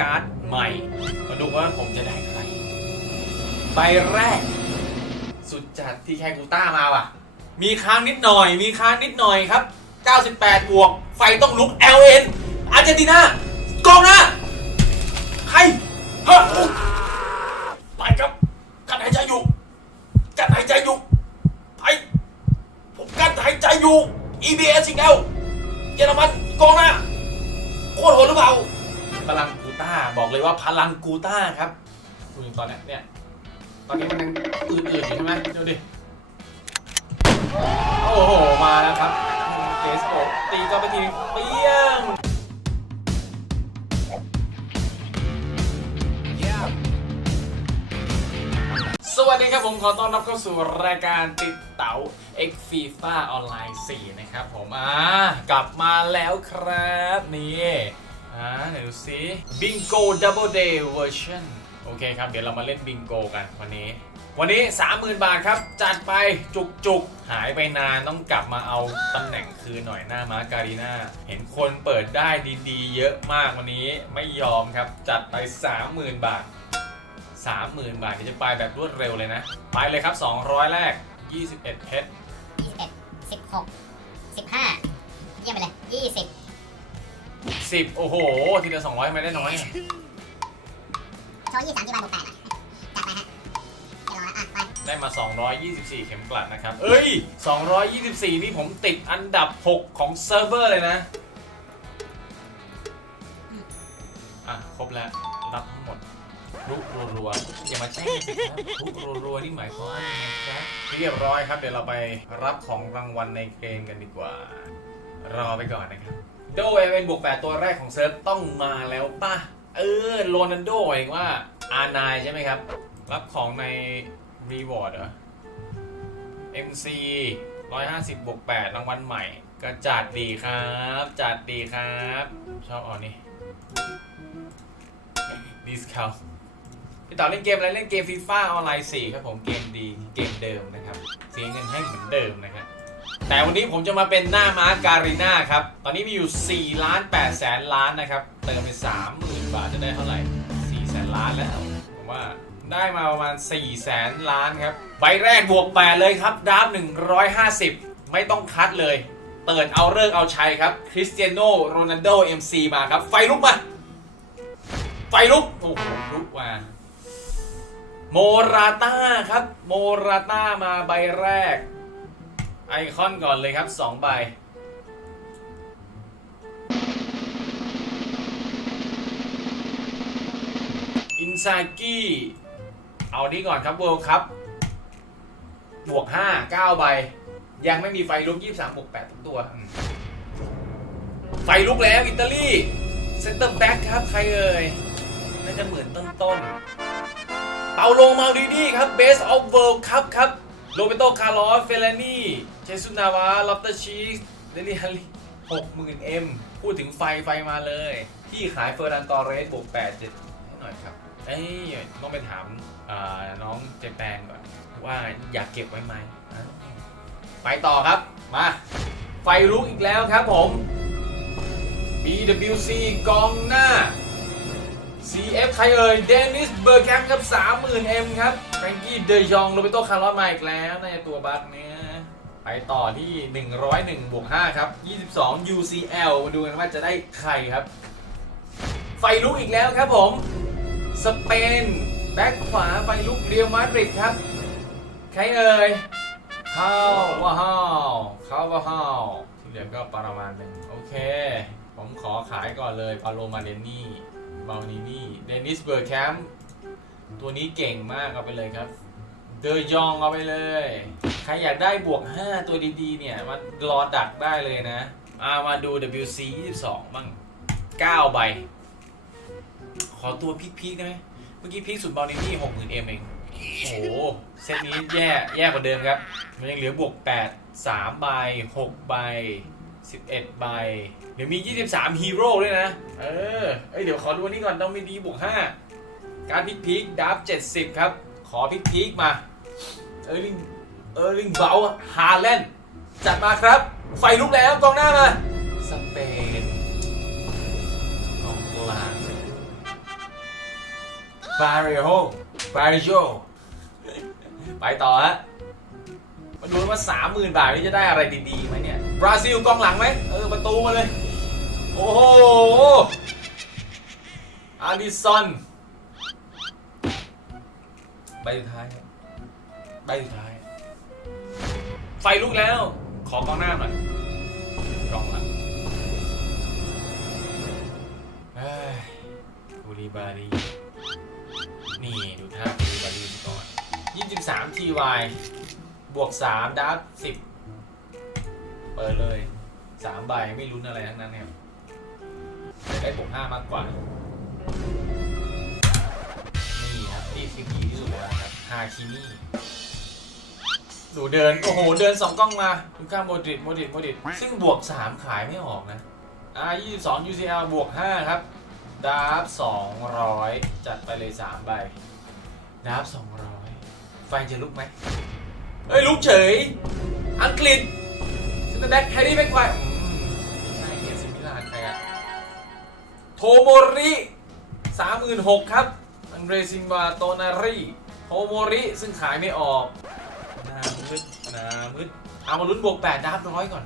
การ์ดใหม่ มาดูว่าผมจะได้ใครใบแรก สุดจัดที่แคกูต้ามาว่ะ มีค้างนิดหน่อย มีค้างนิดหน่อยครับ 98 บวก ไฟต้องลุก LN อาร์เจนตินากองหน้าใครเฮ้ยไปครับกันหายใจอยู่กันหายใจอยู่ไปผมกันหายใจอยู่ EBS อีกแล้วเยอรมันกองหน้าโคตรโหดหรือเปล่าพลัง ต้าบอกเลยว่าพลังกูต้าครับคุณตอนเนี้ยเนี่ยตอนนี้มันยังอืดๆอยู่ใช่ไหมเดี๋ยวดิโอ้โหมาแล้วครับเกสโอตีก็ไปทีเปี้ยงสวัสดีครับผมขอต้อนรับเข้าสู่รายการติดเต๋า X FIFA ออนไลน์4นะครับผมอ่ากลับมาแล้วครับนี่าไหนดูซิ Bingo Double Day Version โอเคครับ เดี๋ยวเรามาเล่นบิงโกกันวันนี้ วันนี้ 30,000 บาทครับ จัดไปจุกจุกหายไปนานต้องกลับมาเอาตำแหน่งคืนหน่อยหน้ามาการีนาเห็นคนเปิดได้ดีๆ เยอะมากวันนี้ไม่ยอมครับ จัดไป 30,000 บาท 30,000 บาทเดี๋ยวจะไปแบบรวดเร็วเลยนะ ไปเลยครับ 200 แรก 21เพชร 10โอ้โห ทีละ200ทำไมได้น้อยอะโชว์ยี่สามที่ใบบวกแปดอะจัดไปฮะเดี๋ยวรอแล้วอะไปได้มา 224 เข็มกลัดนะครับ เอ้ย 224 นี่ผมติดอันดับ 6 ของเซิร์ฟเวอร์เลยนะ อะ ครบแล้ว รับทั้งหมดรุกรัวๆอย่ามาแช่งสิครับรุกรัวๆนี่หมายความว่ายังไงครับเรียบร้อยครับ เดี๋ยวเราไปรับของรางวัลในเกมกันดีกว่า รอไปก่อนนะครับ โดเอเนบวก8ตัวแรกของเซิร์ฟต้องมาแล้วป่ะ เออโรนันโดหมายถึงว่าอานายใช่ไหมครับ รับของในรีวอร์ดเหรอ MC 150บวก8รางวัลใหม่ ก็จัดดีครับ จัดดีครับ ชอบอ๋อนี่ดิสคาวพี่ต่อเล่นเกมอะไร เล่นเกมฟีฟ่าออนไลน์4ครับผมเกมดีเกมเดิมนะครับเสียเงินให้เหมือนเดิมนะครับ แต่วันนี้ผมจะมาเป็นหน้าม้าการีนาครับ ตอนนี้มีอยู่ 4 ล้าน8แสนล้านนะครับ เติมไป3หมื่นบาทจะได้เท่าไหร่4แสนล้านแล้ว ผมว่าได้มาประมาณ 4 แสนล้านครับ ใบแรกบวก 8 เลยครับดาร์150 ไม่ต้องคัดเลย เปิดเอาเลิกเอาชัยครับ คริสเตียโนโรนัลโด MC มาครับ ไฟลุกมา ไฟลุก โอ้โหลุกมาโมราต้าครับ โมราต้ามาใบแรก ไอคอนก่อนเลยครับ2ใบอินซากิเอานี้ก่อนครับเวิลด์คัพบวก 5 9 ใบ ยังไม่มีไฟลุก 23 บวก8ทุกตัว ไฟลุกแล้วอิตาลีเซนเตอร์แบ็กครับ ใครเอ่ย น่าจะเหมือนต้นต้นเปาโลมาดีดีครับเบสออฟเวิลด์คัพครับโรเบโตคาร์ลอสเฟลานี่ เจสุนาวาลอตเตอร์ชีสเดลิฮัลลีหกหมื่นเอ็มพูดถึงไฟไฟมาเลยที่ขายเฟอร์นันตอเรสบวกแปดเจ็ดให้หน่อยครับเอ้ยต้องไปถามน้องเจแปนก่อน ว่าอยากเก็บไว้ไหมไปต่อครับมา ไฟลุกอีกแล้วครับผม BWC กองหน้า CF ใครเอ่ยเดนิสเบอร์แคมครับ 30,000 M ครับแฟรงกี้เดยองโรเบโตคาร์ลอสมาอีกแล้วน่าจะตัวบัคเนี่ย ต่อที่ 101บวก5ครับ 22 UCL มาดูกันว่าจะได้ใครครับ ไฟลุกอีกแล้วครับผม สเปน แบ็คขวา ไฟลุกเรียวมาดริดครับ ใครเอ่ยเข้าว้าวเข้าว้าวที่เหลือก็ประมาณหนึ่งโอเค ผมขอขายก่อนเลยปาโลมาเดนนี่บาลนินี่ เดนิสเบอร์แคมป์ตัวนี้เก่งมากเอาไปเลยครับ เดยองเอาไปเลย ใครอยากได้บวก 5 ตัวดีๆ เนี่ยมารอดักได้เลยนะอามาดู WC 22 บ้าง 9 ใบ ขอตัวพีคๆได้ไหมเมื่อกี้พีคสุดบอลนินี่60,000 M เอง โอ้โห เซตนี้แย่แย่กว่าเดิมครับ มันยังเหลือบวก 8 3 ใบ 6 ใบ 11 ใบ เดี๋ยวมี 23 ฮีโร่ด้วยนะ เออเอ้ยเดี๋ยวขอดูอันนี้ก่อนต้องมีดีบวก 5 การพิกพีกดับ70 ครับ ขอพิกพีกมา ออร์ลิง เออร์ลิงเบาฮาแลนด์จัดมาครับ ไฟลุกแล้วกองหน้ามา สเปนกองกลางบาริโอบาริโอไปต่อฮะ มาดูว่าสามหมื่นบาทนี้จะได้อะไรดีๆไหมเนี่ย บราซิลกองหลังไหม เออ ประตูมาเลย โอ้โห อาริซอนใบสุดท้ายครั บสุดท้าย ไฟลุกแล้ว ขอกองหน้าหน่อยกองหลังเอ้ยบูริบารีนี่ ดูท่าบูริบารีก่อน23 TY บวก 3 ดับ10 เปิดเลย 3 ใบไม่ลุ้นอะไรทั้งนั้นครับจะได้บวก5มากกว่า นี่ครับตีสกีที่สุดแล้วนะครับฮาคินี่ ดูเดิน โอ้โห เดิน2กล้องมาคุณข้าโมดริดโมดริดโมดริดซึ่งบวก 3 ขายไม่ออกนะอ่า22 UCL บวก 5 ครับดับ200 จัดไปเลย 3 ใบดับ200 ไฟจะลุกไหมเฮ้ย ลุกเฉย อังกฤษซินเตอร์แบ็กแฮร์รี่แบ็กไวอืมไม่ใช่เอซิมิลานใครอะโทโมริสามหมื่นหกครับ อังเดรซิมบาโตนารีโทโมริ ซึ่งขายไม่ออก มืดหน้ามืดเอามาลุ้นบวกแปดดาบร้อยก่อน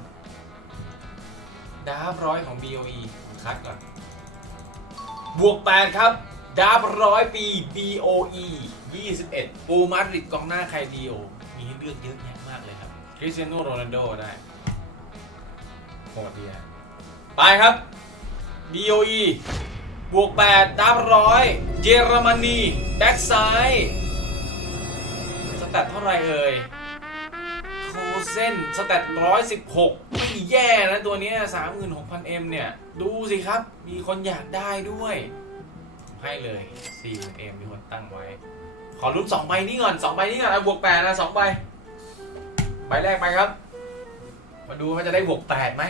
ดาบร้อยของ BOE คัดก่อน บวก8ครับ ดาบร้อยปี BOE 21 ปูมาดริดกองหน้าใครดีโอ มีให้เลือกเยอะแยะมากเลยครับ คริสเตียโนโรนัลโดได้โหดดีอะไปครับ BOE บวก 8 ดาบร้อย เยอรมนี แบ็กซ้าย สแตทเท่าไหรเอ่ยโค เซนสแตท116ไม่แย่นะตัวนี้ย36,000 M เอ็มเนี่ย ดูสิครับ มีคนอยากได้ด้วย ให้เลย4 M มีคนตั้งไว้ ขอลุ้น2ใบนี้ก่อน2ใบนี้ก่อนเอาบวก8นะ2ใบ ใบแรกไปครับ มาดูว่าจะได้บวก8ไหม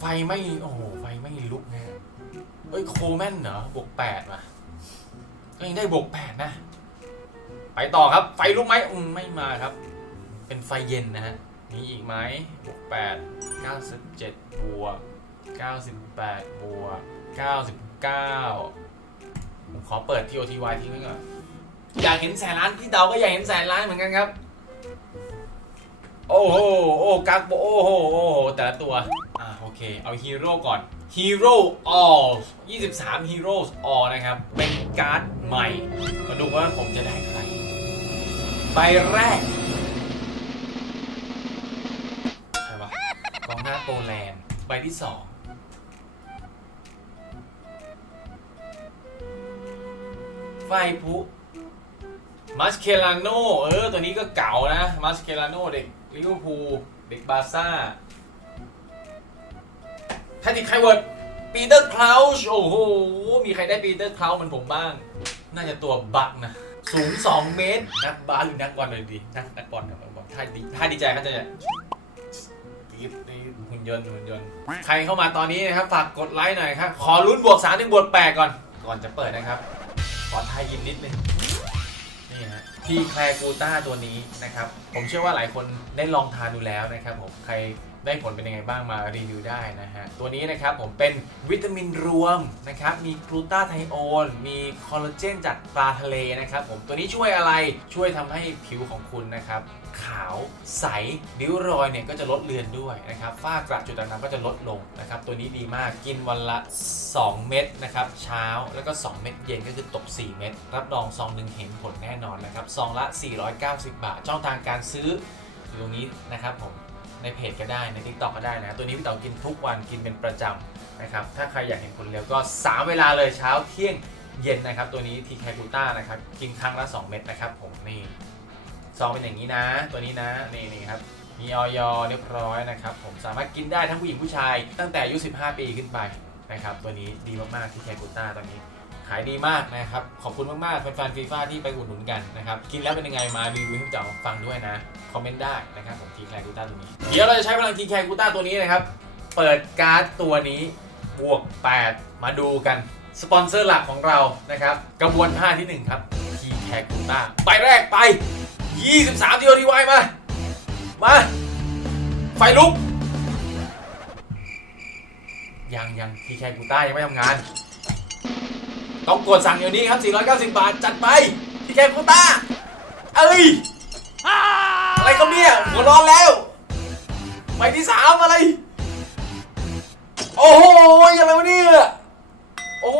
ไฟไม่ โอ้โห ไฟไม่ลุกนะเอ้ย โคแมนเหรอบวก8ว่ะก็ยังได้บวก8นะ ไปต่อครับ ไฟลุกไหมอืมไม่มาครับ เป็นไฟเย็นนะฮะมีอีกไหมบวก8 97 บวก 98 บวก 99 ผมขอเปิด TOTY ทิ้งไว้ก่อนอยากเห็นแสนล้านพี่เดาก็อยากเห็นแสนล้านเหมือนกันครับ โอ้โหโอ้กักโบโอ้โหโอ้โหแต่ละตัว อ่าโอเค เอาฮีโร่ก่อน Hero All 23 Heroes All นะครับ เป็นการ์ดใหม่ มาดูว่าผมจะได้ใคร ใบแรก กองหน้าโปแลนด์ใบที่สองไฟพุมัสเคลาโนเออ ตัวนี้ก็เก่านะ มัสเคลาโนเด็กลิเวอร์พูลเด็กบาซ่าแพทริกไคเวิร์ดปีเตอร์คลาวช์โอ้โห มีใครได้ปีเตอร์คลาวเหมือนผมบ้าง น่าจะตัวบักนะ สูง 2 เมตร นักบาสหรือนักบอลเลยดี นักนักบอลครับนักบอลถ้าดีถ้าดีใจเขาจะ ตีตีหุ่นยนต์หุ่นยนต์ ใครเข้ามาตอนนี้นะครับฝากกดไลค์หน่อยครับ ขอลุ้นบวก3ถึงบวก8ก่อน ก่อนจะเปิดนะครับ ขอทายยินนิดนึงนี่ฮะทีแคลกูต้าตัวนี้นะครับ ผมเชื่อว่าหลายคนได้ลองทานดูแล้วนะครับผม ใคร ได้ผลเป็นยังไงบ้างมารีวิวได้นะฮะ ตัวนี้นะครับผมเป็นวิตามินรวมนะครับ มีกลูตาไทโอน มีคอลลาเจนจากปลาทะเลนะครับผม ตัวนี้ช่วยอะไร ช่วยทำให้ผิวของคุณนะครับ ขาวใส ริ้วรอยเนี่ยก็จะลดเลือนด้วยนะครับ ฝ้ากระจุดด่างดำก็จะลดลงนะครับ ตัวนี้ดีมาก กินวันละ 2 เม็ดนะครับ เช้า แล้วก็ 2 เม็ดเย็นก็คือตก 4 เม็ด รับรองซองหนึ่งเห็นผลแน่นอนนะครับ ซองละ 490 บาท ช่องทางการซื้ออยู่ตรงนี้นะครับผม ในเพจก็ได้ใน TikTok ก็ได้นะตัวนี้พี่เต๋ากินทุกวันกินเป็นประจำนะครับถ้าใครอยากเห็นผลเร็วก็ 3 เวลาเลยเช้าเที่ยงเย็นนะครับ ตัวนี้ทีแคกูต้านะครับกินครั้งละ 2 เม็ดนะครับผมนี่ซองเป็นอย่างนี้นะ ตัวนี้นะนี่นี่ครับมีออยเรียบร้อยนะครับผมสามารถกินได้ทั้งผู้หญิงผู้ชาย ตั้งแต่อายุ 15 ปีขึ้นไปนะครับตัวนี้ดีมากๆที่แคกูต้าตอนนี้ ขายดีมากนะครับ ขอบคุณมากๆแฟนๆฟีฟ่าที่ไปอุดหนุนกันนะครับ กินแล้วเป็นยังไงมารีวิวให้พี่เจ๋อฟังด้วยนะ คอมเมนต์ได้นะครับผมทีแคร์กูต้าตัวนี้ เดี๋ยวเราจะใช้พลังทีแคร์กูต้าตัวนี้นะครับ เปิดการ์ดตัวนี้บวก 8 มาดูกัน สปอนเซอร์หลักของเรานะครับ กระบวนท่าที่ 1 ครับทีแคร์กูต้าไปแรกไป 23ทีโอทีวายมา มา ไฟลุกยังยังทีแคร์กูต้ายังไม่ทำงาน ต้องกดสั่งเดี๋ยวนี้ครับ 490 บาท จัดไป ที่แคกูต้า เอ้ย อะไรครับเนี่ยหัวร้อนแล้วใบที่สามอะไร โอ้โห อะไรวะเนี่ย โอ้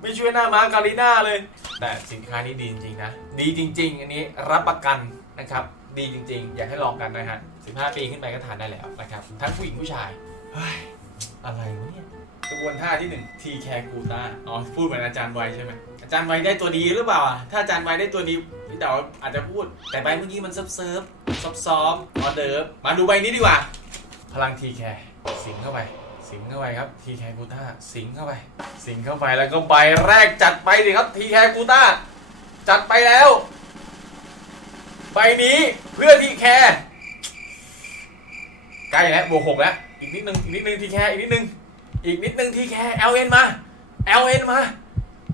ไม่ช่วยหน้ามาการีน่าเลย แต่สินค้านี้ดีจริงๆนะ ดีจริง ๆ อันนี้รับประกันนะครับ ดีจริง ๆ อยากให้ลองกันนะฮะ 15 ปีขึ้นไปก็ทานได้แล้วนะครับ ทั้งผู้หญิงผู้ชาย เฮ้ย อะไรวะเนี่ย กระบวนท่าที่หนึ่งทีแคกูตาอ๋อพูดเหมือนอาจารย์ไวใช่ไหมอาจารย์ไวได้ตัวดีหรือเปล่าอะถ้าอาจารย์ไวได้ตัวดีพี่เต๋ออาจจะพูด แต่ใบเมื่อกี้มันซิร์ฟเซิร์ฟซอฟซอฟออเดิร์ฟมาดูใบนี้ดีกว่า พลังทีแคสิงเข้าไป สิงเข้าไปครับทีแคกูตาสิงเข้าไป สิงเข้าไปแล้วก็ใบแรกจัดไปดิครับทีแคกูตาจัดไปแล้วใบนี้เพื่อทีแคใกล้แล้วบวกหกแล้วอีกนิดนึงอีกนิดนึงทีแคอีกนิดนึง อีกนิดนึงทีแคเอลเอ็นมาเอลเอ็นมา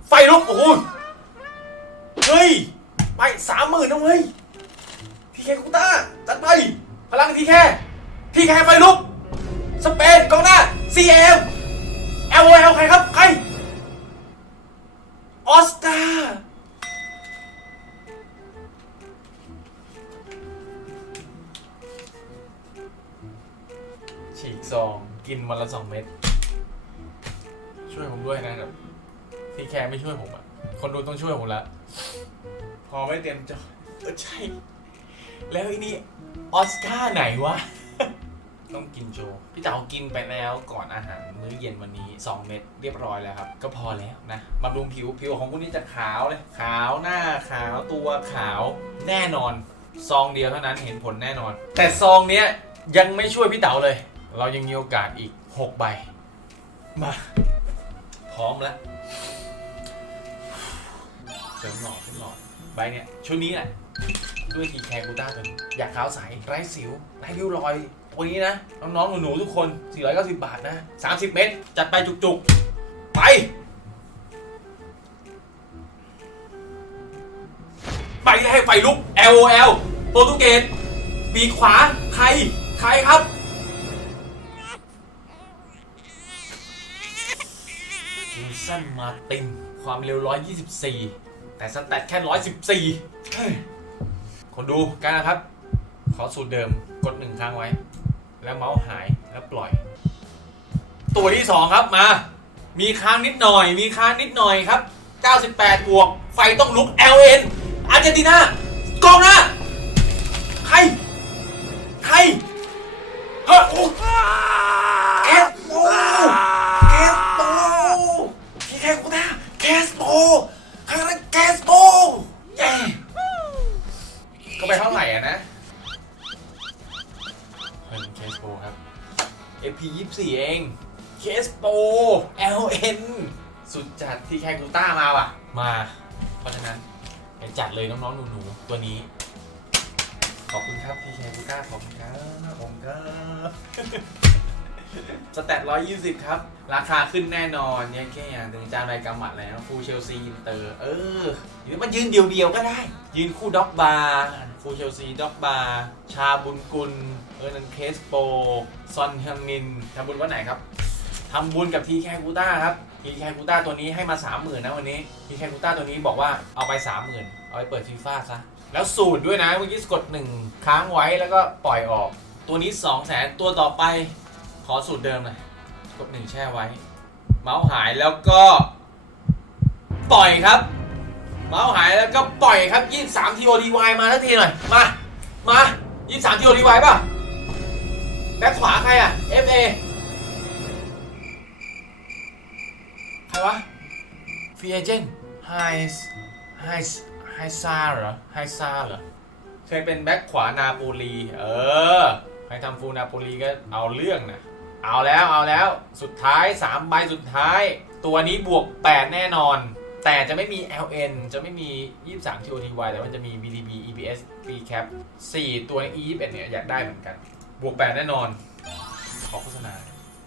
ไฟลุกโอ้โหเฮ้ย ไปสามหมื่นนะเว้ยทีแคกูต้าจัดไป พลังทีแคทีแคไฟลุก สเปนกองหน้า CM LOL ใครครับ ใคร ออสการ์ฉีกซอง กินวันละสองเม็ด ช่วยผมด้วยนะครับที่แคร์ไม่ช่วยผมอะคนดูต้องช่วยผมละพอไม่เต็มจอเออใช่ แล้วไอ้นี่ออสการ์ไหนวะ ต้องกินโชว์พี่เต๋ากินไปแล้วก่อนอาหารมื้อเย็นวันนี้ 2 เม็ดเรียบร้อยแล้วครับ ก็พอแล้วนะบำรุงผิวผิวของคุณนี่จะขาวเลย ขาวหน้าขาวตัวขาวแน่นอน ซองเดียวเท่านั้นเห็นผลแน่นอน แต่ซองเนี้ยยังไม่ช่วยพี่เต๋าเลย เรายังมีโอกาสอีก 6 ใบ มาพ ร้อมแล้วเสริมหล่อขึ้นหล่อใบเนี้ยชุดนี้แหละด้วยทีแคกูต้าตัวนี้อยากขาวใสไร้สิวไร้ริ้วรอยตัวนี้นะ น้องๆหนูๆทุกคน 490 บาทนะ 30 เม็ดจัดไปจุกๆ ไป ไปให้ไฟลุก LOL โปรตุเกสปีขวาใครใครครับ วิลสันมาร์ติน ความเร็ว 124 แต่สแตทแค่ 114เฮ้ยคนดูกันนะครับ ขอสูตรเดิมกดหนึ่งครั้งไว้ แล้วเมาส์หายแล้วปล่อย ตัวที่ 2 ครับมา มีค้างนิดหน่อย มีค้างนิดหน่อยครับ 98 บวก ไฟต้องลุก LN อาร์เจนตินากองหน้าใคร ใครเฮ้ย เฮ้ยเคสโปครับ FP 24เองเคสโป LN สุดจัดที่แคกูต้ามาว่ะ มา เพราะฉะนั้นไปจัดเลยน้องๆหนูๆตัวนี้ ขอบคุณครับทีแคกูต้าขอบคุณครับขอบคุณครับ สแตท120ครับ ราคาขึ้นแน่นอนยังแค่อย่างถึงจานใบกำหมัดแล้วฟูเชลซีอินเตอร์ เออ หรือมันยืนเดียวๆก็ได้ ยืนคู่ด็อกบาร์ฟูเชลซีด็อกบาร์ชาบุญกุล เออนันเคสโป ซอนเฮงมินทำบุญวันไหนครับทำบุญกับทีแคกูต้าครับทีแคกูต้าตัวนี้ให้มา 30,000นะวันนี้ทีแคกูต้าตัวนี้บอกว่าเอาไป 30,000 เอาไปเปิดฟีฟ่าซะ แล้วสูตรด้วยนะเมื่อกี้กดหนึ่งค้างไว้แล้วก็ปล่อยออก ตัวนี้ 2 0 0 0 0 0 ตัวต่อไป ขอสูตรเดิมหน่อยกดหนึ่งแช่ไว้ เมาส์หายแล้วก็ ปล่อยครับ เมาส์หายแล้วก็ปล่อยครับ23 TODY มาทันทีหน่อย มา มา23 TODY ป่ะแบ็คขวาใครอะ FA ใครวะฟรีเอเจนต์ไฮส์ไฮส์ไฮซาเหรอไฮซาเหรอเคยเป็นแบ็คขวานาโปลี เออ ใครทำฟูนาโปลีก็เอาเรื่องนะ เอาแล้วเอาแล้วสุดท้าย 3 ใบสุดท้าย ตัวนี้บวก 8 แน่นอน แต่จะไม่มี LN จะไม่มี 23 TOTY แต่มันจะมี BTB EBS BCAP 4 ตัวใน E21 เนี่ยอยากได้เหมือนกัน บวก 8 แน่นอน ขอโฆษณา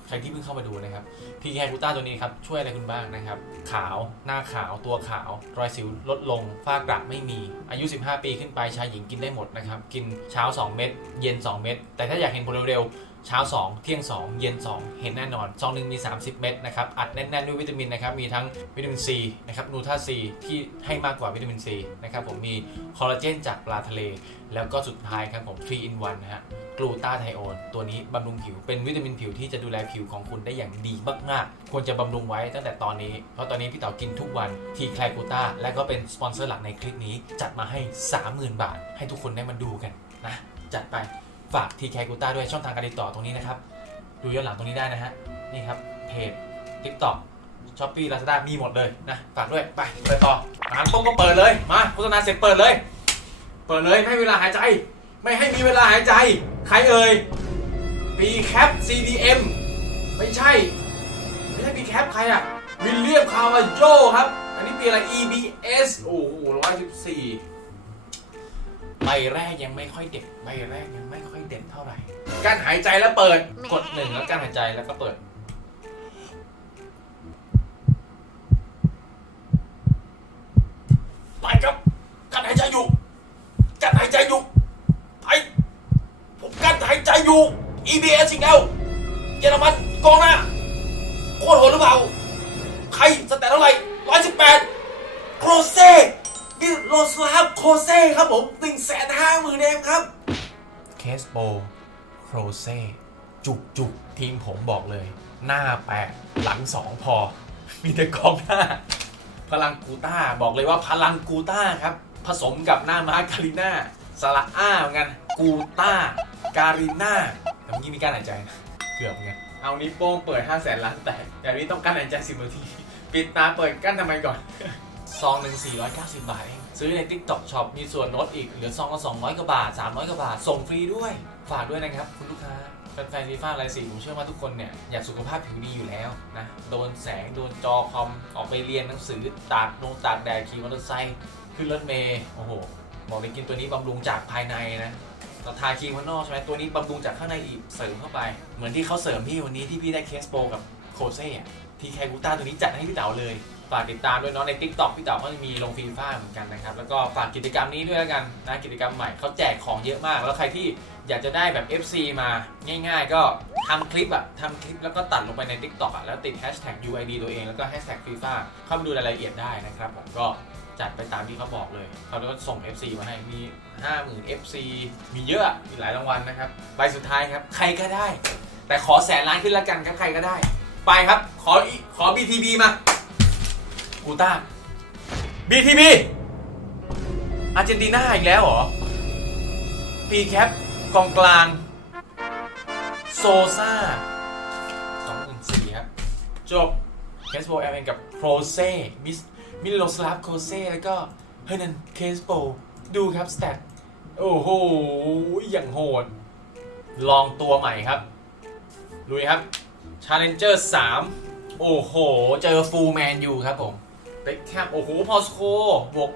ใครที่เพิ่งเข้ามาดูนะครับพีแคกูต้าตัวนี้ครับ ช่วยอะไรคุณบ้างนะครับ ขาวหน้าขาวตัวขาว รอยสิวลดลง ฝ้ากระไม่มี อายุ 15 ปีขึ้นไปชายหญิงกินได้หมดนะครับ กินเช้า 2 เม็ดเย็น 2 เม็ดแต่ถ้าอยากเห็นผลเร็วๆ เช้า 2 เที่ยง 2 เย็น 2 เห็นแน่นอนซองหนึ่งมี 30 เม็ดนะครับ อัดแน่นๆด้วยวิตามินนะครับ มีทั้งวิตามินซีนะครับ นูท่าซีที่ให้มากกว่าวิตามินซีนะครับผมมีคอลลาเจนจากปลาทะเล แล้วก็สุดท้ายครับผม3 in 1นะฮะกลูตาไทโอนตัวนี้บำรุงผิวเป็นวิตามินผิวที่จะดูแลผิวของคุณได้อย่างดีมากๆ ควรจะบำรุงไว้ตั้งแต่ตอนนี้ เพราะตอนนี้พี่เต๋อกินทุกวันทีแคลกูตาและก็เป็นสปอนเซอร์หลักในคลิปนี้ จัดมาให้ 30,000 บาท ให้ทุกคนได้มาดูกันนะจัดไป ฝากทีแคกูต้าด้วยช่องทางการติดต่อตรงนี้นะครับ ดูย้อนหลังตรงนี้ได้นะฮะ นี่ครับ เพจ TikTok s h o p e e Lazada มีหมดเลยนะ ฝากด้วย ไปเปิดต่อร้านต้มก็เปิดเลย มาโฆษณาเสร็จเปิดเลย เปิดเลยไม่ให้เวลาหายใจ ไม่ให้มีเวลาหายใจ ใครเอ่ย B Cap CDM ไม่ใช่ ไม่ใช่ B Cap ใครอะวิลเลียมคาวาโจครับ อันนี้ปีอะไร EBS โอ้โหร้อยสิบสี่ใบแรกยังไม่ค่อยเด็ดใบแรกยังไม่ค่อย เด็ดเท่าไหร่การหายใจแล้วเปิดกดหนึ่งแล้วการหายใจแล้วก็เปิด ไปครับการหายใจอยู่การหายใจอยู่ไปผมการหายใจอยู่ EBS อีกแล้วเยอรมันกองหน้าโคตรโหดหรือเปล่าใครสแตทเท่าไหร่ร้อยสิบแปดโครเซ่มิโลสลาฟโครเซ่ครับผมหนึ่งแสนห้าหมื่นเองครับ เคสโบโครเซจุกจุกทีมผมบอกเลย หน้าแปดหลังสองพอ มีแต่กองหน้า พลังกูต้าบอกเลยว่าพลังกูต้าครับ ผสมกับหน้ามาการีน่าสระอ้าเหมือนกันกูต้าการีน่าแต่เมื่อกี้มีการหายใจนะเกือบไงเอานิ้โป้งเปิด 5 0 0แสนล้านแตกแบบนี้ต้องกั้นหายใจ 10นาที ปิดตาเปิดกั้นทำไมก่อนซองหนึ่ง490 บาทเอง ซื้อใน TikTok Shop มีส่วนลดอีกเหลือซองละ200 กว่าบาท 300 กว่าบาท ส่งฟรีด้วย ฝากด้วยนะครับ คุณลูกค้า แฟนๆฟีฟ่าอะไรสิผมเชื่อว่าทุกคนเนี่ย อยากสุขภาพผิวดีอยู่แล้วนะ โดนแสง โดนจอคอม ออกไปเรียนหนังสือ ตากนงตากแดดขี่มอเตอร์ไซค์ ขึ้นรถเมย์โอ้โห บอกเลยกินตัวนี้บำรุงจากภายในนะเราทาครีมข้างนอกใช่ไหมตัวนี้บำรุงจากข้างในอีกเสริมเข้าไป เหมือนที่เขาเสริมพี่วันนี้ที่พี่ได้เคสโปรกับโคเซ่ทีแคกูต้าตัวนี้จัดให้พี่เต๋าเลย ฝากติดตามด้วยเนาะใน Tik t o k พี่เต๋าเขาจะมีลงฟีฟ้าเหมือนกันนะครับ แล้วก็ฝากกิจกรรมนี้ด้วยแล้วกันนะกิจกรรมใหม่เขาแจกของเยอะมาก แล้วใครที่อยากจะได้แบบ FC มาง่ายๆ ก็ทำคลิปอะทำคลิปแล้วก็ตัดลงไปใน Tik t o k อะแล้วติด hashtag UID ตัวเองแล้วก็ hashtag FIFA เข้าไปดูรายละเอียดได้นะครับผมก็จัดไปตามที่เขาบอกเลย เขาก็ส่ง FC มาให้มี 50,000 FC มีเยอะมีหลายรางวัลนะครับใบสุดท้ายครับใครก็ได้ แต่ขอแสนล้านขึ้นละกันครับใครก็ได้ ไปครับขออีขอ BTB มา กูต้า BTB อาร์เจนตินาอีกแล้วเหรอปีแคปกองกลาง โซซ่า214ครับ จบเคสโบเอลเอนกับโครเซ่มิสมิโลสลาฟโครเซ่แล้วก็เฮนันเคสโบดูครับสแตทโอ้โห อย่างโหด ลองตัวใหม่ครับลุยครับ Challenger 3โอ้โห เจอฟูลแมนยูครับผม เบ็คแคมโอ้โหพอสโคบวก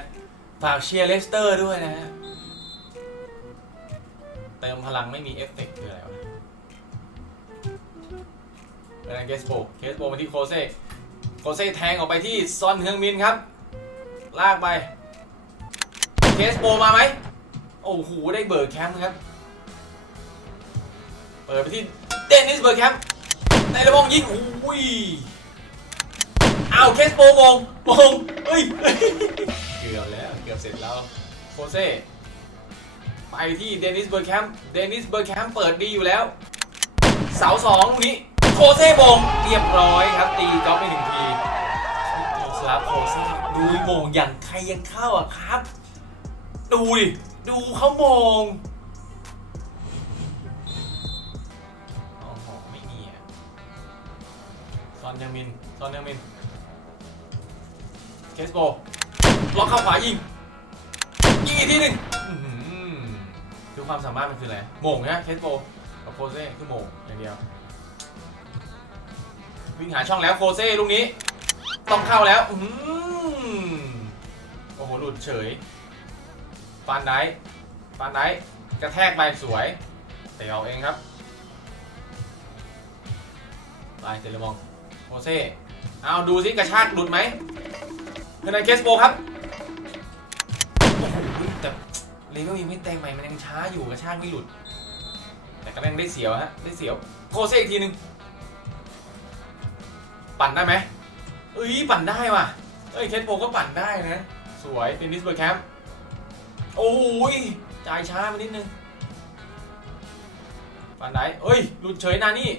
8ฝากเชียร์เลสเตอร์ด้วยนะฮะเติมพลังไม่มีเอฟเฟกต์คืออะไรวะเป็นเคสโบเคสโบมาที่โคเซ่โคเซ่แทงออกไปที่ซอนเฮืองมินครับ ลากไปเคสโบมาไหม โอ้โห ได้เบิร์กแคมป์ครับ เปิดไปที่เดนนิสเบิร์กแคมป์ในระบองยิงอุ้ย อ้าวเคสโปมงมงเฮ้ยเฮ้ย เกือบแล้วเกือบเสร็จแล้วโคเซ่ไปที่เดนิสเบิร์แคมป์เดนิสเบิร์แคมป์เปิดดีอยู่แล้ว เสาสองลูกนี้โคเซ่มงเรียบร้อยครับ ตีจ็อบไปหนึ่งทีสลับโคเซ่ดูโมงอย่างใครยังเข้าอะครับ ดูดิดูเขามงอ้โหไม่มีอะซอนยังมินซอนยังมิน เคสโบล็อกเข้าขวายิงยิงอีกทีหนึ่งอื้อหือคือความสามารถมันคืออะไรโหม่งนะเคสโบกับโคเซ่คือโหม่งอย่างเดียว วิ่งหาช่องแล้วโคเซ่ลูกนี้ ต้องเข้าแล้วอื้อหือโอ้โหหลุดเฉยฟานไดค์ฟานไดค์กระแทกไปสวยเตะเอาเองครับไปเซเลมองโมเซ่เอาดูสิกระชากหลุดไหม เฮอร์นันเคสโบครับโอ้โหแต่เลเวลยังไม่เต็มใหม่มันยังช้าอยู่กระชากไม่หลุด แต่กำลังได้เสียวฮะได้เสียวโคเซอีกทีหนึ่งปั่นได้ไหมเอ้ยปั่นได้ว่ะเอ้ยเคสโปก็ปั่นได้นะ สวยเป็นดิสเบอร์แคมป์โอ้ยจ่ายช้าไปนิดนึงปั่นได้เอ้ยหลุดเฉยนานี่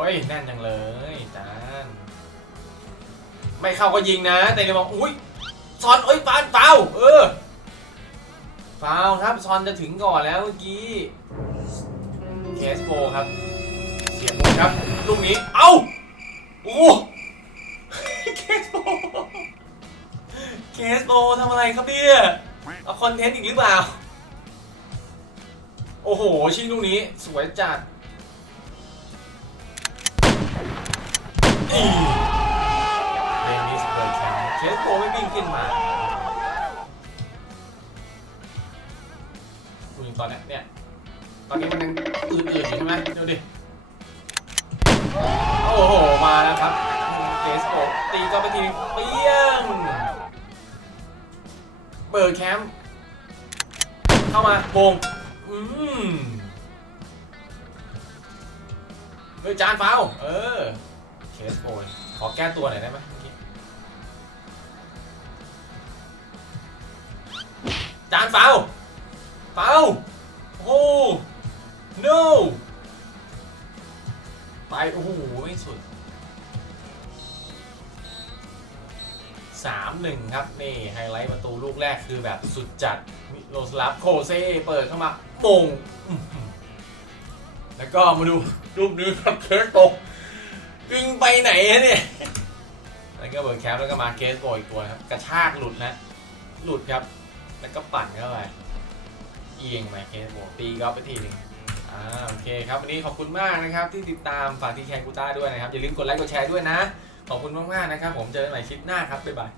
โอ้โหแน่นจังเลยจานไม่เข้าก็ยิงนะแต่เลยบอกอุ้ยซอนเอ้ยฟานฟาวเออฟาวครับซอนจะถึงก่อนแล้วเมื่อกี้เคสโบครับ เสียบหมครับลูกนี้เอ้าโอ้เคสโบเคสโบทำอะไรครับเนี่ยเอาคอนเทนต์อีกหรือเปล่า โอ้โห ชิงลูกนี้สวยจัด อีเดนิสเบอร์แคมป์เคสโกไม่วิ่งขึ้นมาคุณตอนเนี้ยเนี่ย ตอนนี้มันยังอื่นๆอยู่ใช่ไหมเดี๋ยวดิ โอ้โห มาแล้วครับเคสโกตีก็ไปทีเปี้ยงเบอร์แคมป์เข้ามาโบงอืมเฮ้ยจานฟาเออ เคสโกยขอแก้ตัวหน่อยได้ไหมเมื่อกี้านฟาวฟาโอ้โห no ไป โอ้โห ไม่สุดสามหนึ่งครับ นี่ ไฮไลท์ประตูลูกแรกคือแบบสุดจัดมิโลสลาฟโคเซ่เปิดเข้ามาโป่งแล้วก็มาดู รูปนี้ครับเคสตก วิ่งไปไหนเนี่ยแล้วก็เบิร์ดแคปแล้วก็มาเคสโบอีกตัวครับกระชากหลุดนะ หลุดครับ แล้วก็ปั่นเข้าไปเอียงมาเคสโบตีกอล์ฟไปทีหนึ่งอ่าโอเคครับวันนี้ขอบคุณมากนะครับที่ติดตามฝากที่แคร์กูต้าด้วยนะครับอย่าลืมกดไลค์กดแชร์ด้วยนะ ขอบคุณมากๆนะครับ ผมเจอกันใหม่คลิปหน้าครับบ๊ายบาย